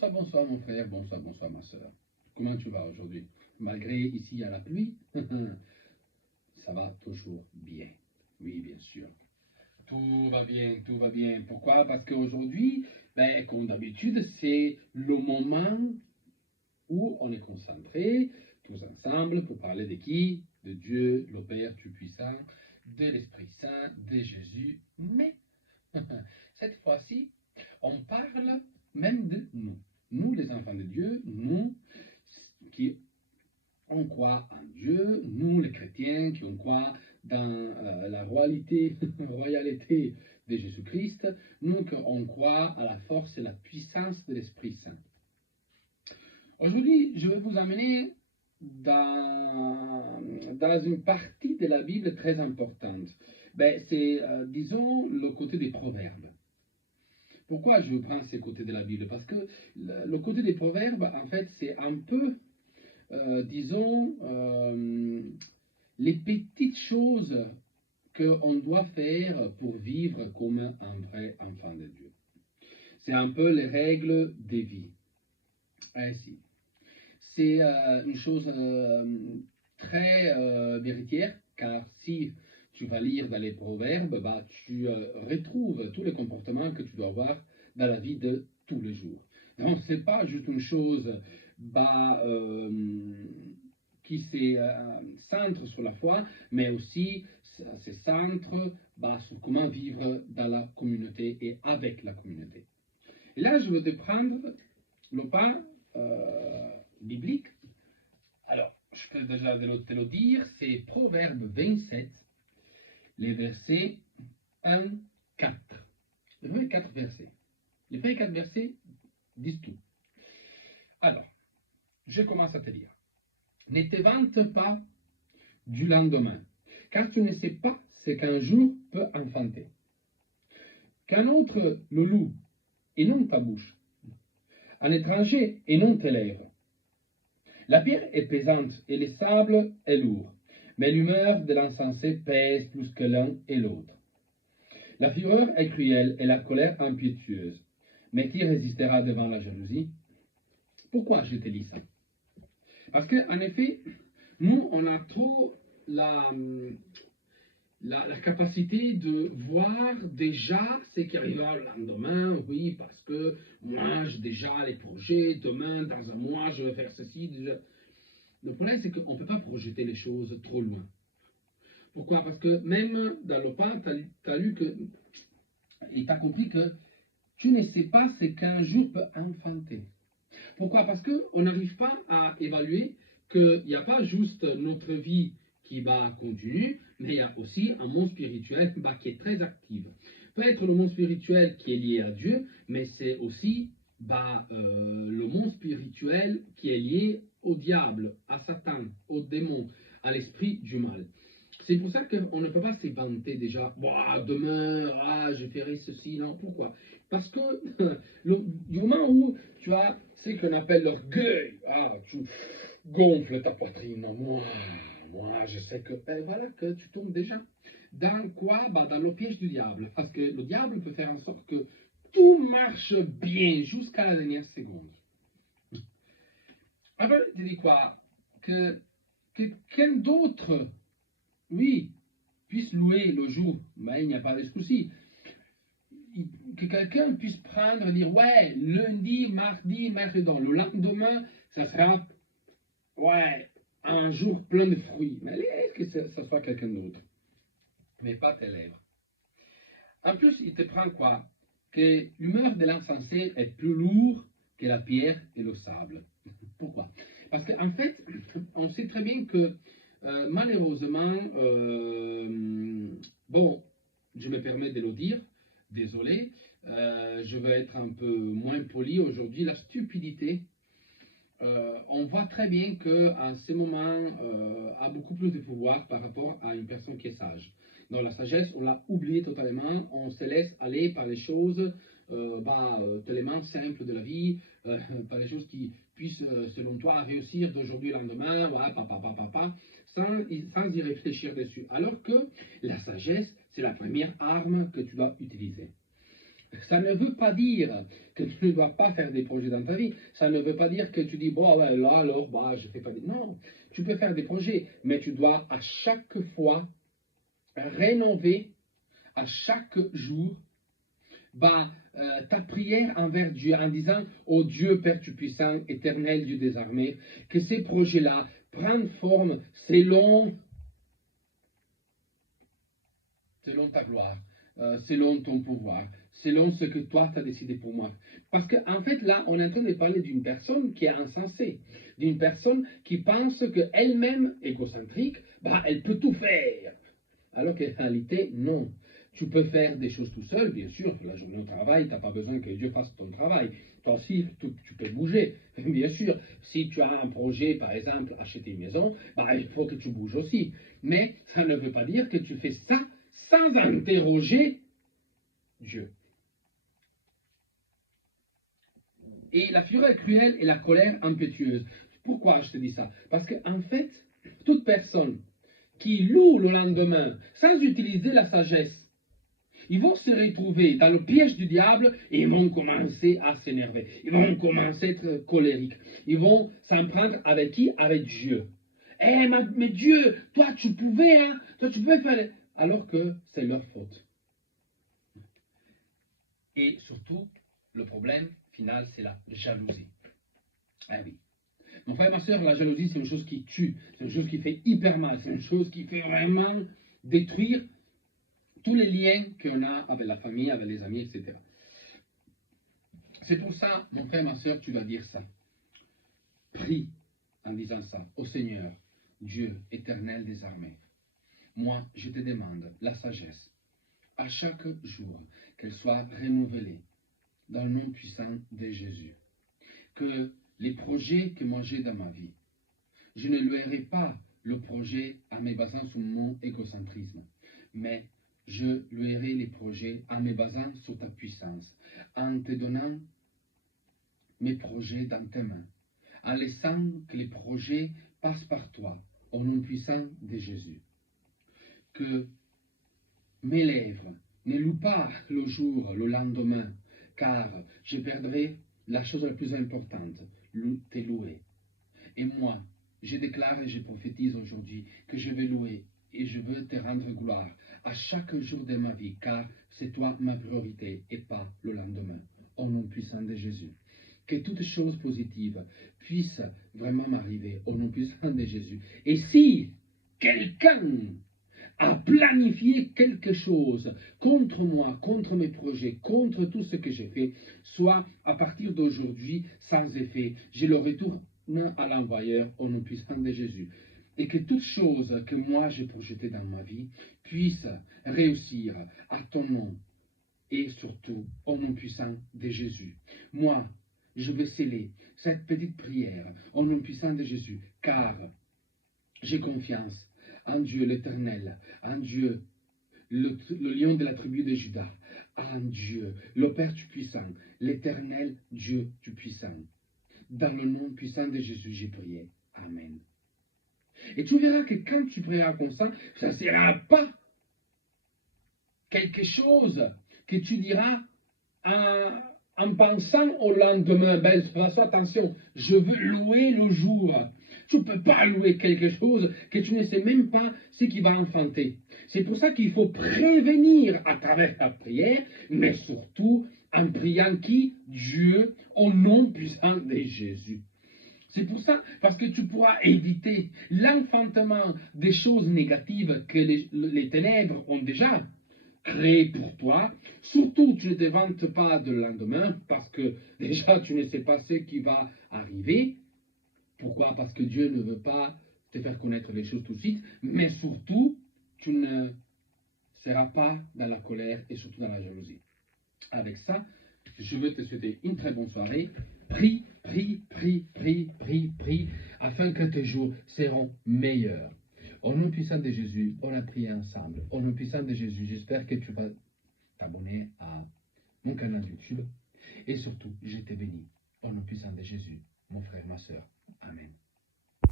Bonsoir, bonsoir mon frère, bonsoir, bonsoir ma soeur. Comment tu vas aujourd'hui? Malgré ici il y a la pluie, ça va toujours bien. Oui, bien sûr. Tout va bien, tout va bien. Pourquoi? Parce qu'aujourd'hui, ben, comme d'habitude, c'est le moment où on est concentré, tous ensemble, pour parler de qui? De Dieu, le Père Tout-Puissant, de l'Esprit Saint, de Jésus. Mais cette fois-ci, on parle même de nous. Nous, les enfants de Dieu, nous qui on croit en Dieu, nous les chrétiens qui on croit dans la royauté de Jésus-Christ, nous on croit à la force et la puissance de l'Esprit Saint. Aujourd'hui, je vais vous amener dans une partie de la Bible très importante. Ben, c'est, disons, le côté des proverbes. Pourquoi je prends ce côté de la Bible? Parce que le côté des proverbes, en fait, c'est un peu, disons, les petites choses qu'on doit faire pour vivre comme un vrai enfant de Dieu. C'est un peu les règles de vie. Ainsi. C'est une chose très véritière, car si tu vas lire dans les proverbes, bah, tu retrouves tous les comportements que tu dois avoir dans la vie de tous les jours. Donc, ce n'est pas juste une chose bah, qui se centre sur la foi, mais aussi se centre bah, sur comment vivre dans la communauté et avec la communauté. Et là, je vais te prendre le pas biblique. Alors, je peux déjà te le dire, c'est Proverbe 27, les versets 1, 4. Les premiers 4 versets. Les premiers 4 versets disent tout. Alors, je commence à te lire. Ne te vante pas du lendemain, car tu ne sais pas ce qu'un jour peut enfanter. Qu'un autre le loue, et non ta bouche. Un étranger, et non tes lèvres. La pierre est pesante, et le sable est lourd, mais l'humeur de l'insensé pèse plus que l'un et l'autre. La fureur est cruelle, et la colère impétueuse. Mais qui résistera devant la jalousie? Pourquoi je te lis ça? Parce qu'en effet, nous, on a trop la capacité de voir déjà ce qui arrivera le lendemain, oui, parce que moi, j'ai déjà les projets, demain, dans un mois, je vais faire ceci. Déjà. Le problème, c'est qu'on ne peut pas projeter les choses trop loin. Pourquoi? Parce que même dans le pas, tu as lu que, et tu as compris que tu ne sais pas ce qu'un jour peut enfanter. Pourquoi? Parce qu'on n'arrive pas à évaluer qu'il n'y a pas juste notre vie qui va continuer, mais il y a aussi un monde spirituel qui est très actif. Peut-être le monde spirituel qui est lié à Dieu, mais c'est aussi le monde spirituel qui est lié au diable, à Satan, au démon, à l'esprit du mal. C'est pour ça qu'on ne peut pas se vanter déjà. Demain, je ferai ceci. Non, pourquoi? Parce que du moment où tu as ce qu'on appelle l'orgueil, tu gonfles ta poitrine. Moi, je sais que, voilà, que tu tombes déjà. Dans quoi? Dans le piège du diable. Parce que le diable peut faire en sorte que tout marche bien jusqu'à la dernière seconde. Alors, je dis quoi? Que quelqu'un d'autre, oui, puisse louer le jour, mais il n'y a pas de souci. Que quelqu'un puisse prendre et dire, ouais, lundi, mardi, mercredi, le lendemain, ça sera, ouais, un jour plein de fruits. Mais est-ce que ça soit quelqu'un d'autre? Mais pas tes lèvres. En plus, il te prend quoi? Que l'humeur de l'insensé est plus lourde que la pierre et le sable. Pourquoi? Parce qu'en fait, on sait très bien que malheureusement, je me permets de le dire, désolé, je vais être un peu moins poli aujourd'hui, la stupidité, on voit très bien qu'en ce moment, a beaucoup plus de pouvoir par rapport à une personne qui est sage. Dans la sagesse, on l'a oublié totalement, on se laisse aller par les choses tellement simples de la vie, par les choses qui puissent, selon toi, réussir d'aujourd'hui au lendemain, sans y réfléchir dessus. Alors que la sagesse, c'est la première arme que tu dois utiliser. Ça ne veut pas dire que tu ne dois pas faire des projets dans ta vie. Ça ne veut pas dire que tu dis, bon, ouais, là, alors, bah, je ne fais pas des... Non, tu peux faire des projets, mais tu dois à chaque fois rénover, à chaque jour, bah, ta prière envers Dieu en disant, ô Dieu, Père Tout-Puissant, éternel Dieu des armées, que ces projets-là prennent forme selon ta gloire, selon ton pouvoir, selon ce que toi tu as décidé pour moi. Parce qu'en fait, là, on est en train de parler d'une personne qui est insensée, d'une personne qui pense qu'elle-même, égocentrique, bah, elle peut tout faire. Alors qu'en réalité, non. Tu peux faire des choses tout seul, bien sûr. La journée au travail, tu n'as pas besoin que Dieu fasse ton travail. Toi aussi, tu peux bouger, bien sûr. Si tu as un projet, par exemple, acheter une maison, bah, il faut que tu bouges aussi. Mais ça ne veut pas dire que tu fais ça sans interroger Dieu. Et la fureur cruelle et la colère impétueuse. Pourquoi je te dis ça? Parce qu'en fait, toute personne qui loue le lendemain sans utiliser la sagesse, ils vont se retrouver dans le piège du diable et ils vont commencer à s'énerver. Ils vont commencer à être colériques. Ils vont s'en prendre avec qui? Avec Dieu. Eh, mais Dieu, toi tu pouvais, hein? Toi tu pouvais faire... Alors que c'est leur faute. Et surtout, le problème final, c'est la jalousie. Ah oui. Mon frère, ma soeur, la jalousie, c'est une chose qui tue. C'est une chose qui fait hyper mal. C'est une chose qui fait vraiment détruire tous les liens qu'on a avec la famille, avec les amis, etc. C'est pour ça, mon frère, ma soeur, tu vas dire ça. Prie en disant ça au Seigneur, Dieu éternel des armées. Moi, je te demande la sagesse à chaque jour, qu'elle soit renouvelée dans le nom puissant de Jésus. Que les projets que moi j'ai dans ma vie, je ne louerai pas le projet en me basant sur mon égocentrisme, mais je louerai les projets en me basant sur ta puissance, en te donnant mes projets dans tes mains, en laissant que les projets passent par toi, au nom puissant de Jésus. Que mes lèvres ne louent pas le jour, le lendemain, car je perdrai la chose la plus importante, te louer. Et moi, je déclare et je prophétise aujourd'hui que je vais louer et je veux te rendre gloire à chaque jour de ma vie, car c'est toi ma priorité et pas le lendemain. Au nom puissant de Jésus. Que toute chose positive puisse vraiment m'arriver au nom puissant de Jésus. Et si quelqu'un a planifié quelque chose contre moi, contre mes projets, contre tout ce que j'ai fait, soit à partir d'aujourd'hui sans effet, je le retourne à l'envoyeur au nom puissant de Jésus. Et que toute chose que moi j'ai projetée dans ma vie puisse réussir à ton nom et surtout au nom puissant de Jésus. Moi, je vais sceller cette petite prière au nom puissant de Jésus, car j'ai confiance en Dieu l'Éternel, en Dieu le lion de la tribu de Juda, en Dieu, le Père Tout-Puissant, l'Éternel Dieu Tout-Puissant. Dans le nom puissant de Jésus, j'ai prié. Amen. Et tu verras que quand tu prieras comme ça ne sera pas quelque chose que tu diras en pensant au lendemain. Ben, attention, je veux louer le jour. Tu ne peux pas louer quelque chose que tu ne sais même pas ce qui va enfanter. C'est pour ça qu'il faut prévenir à travers la prière, mais surtout en priant qui? Dieu, au nom puissant de Jésus. C'est pour ça, parce que tu pourras éviter l'enfantement des choses négatives que les ténèbres ont déjà créées pour toi. Surtout, tu ne te vantes pas de lendemain, parce que déjà, tu ne sais pas ce qui va arriver. Pourquoi? Parce que Dieu ne veut pas te faire connaître les choses tout de suite, mais surtout, tu ne seras pas dans la colère et surtout dans la jalousie. Avec ça, je veux te souhaiter une très bonne soirée. Prie, prie, prie, prie, prie, prie, afin que tes jours seront meilleurs. Au nom puissant de Jésus, on a prié ensemble. Au nom puissant de Jésus, j'espère que tu vas t'abonner à mon canal YouTube. Et surtout, je te bénis. Au nom puissant de Jésus, mon frère, ma soeur. Amen.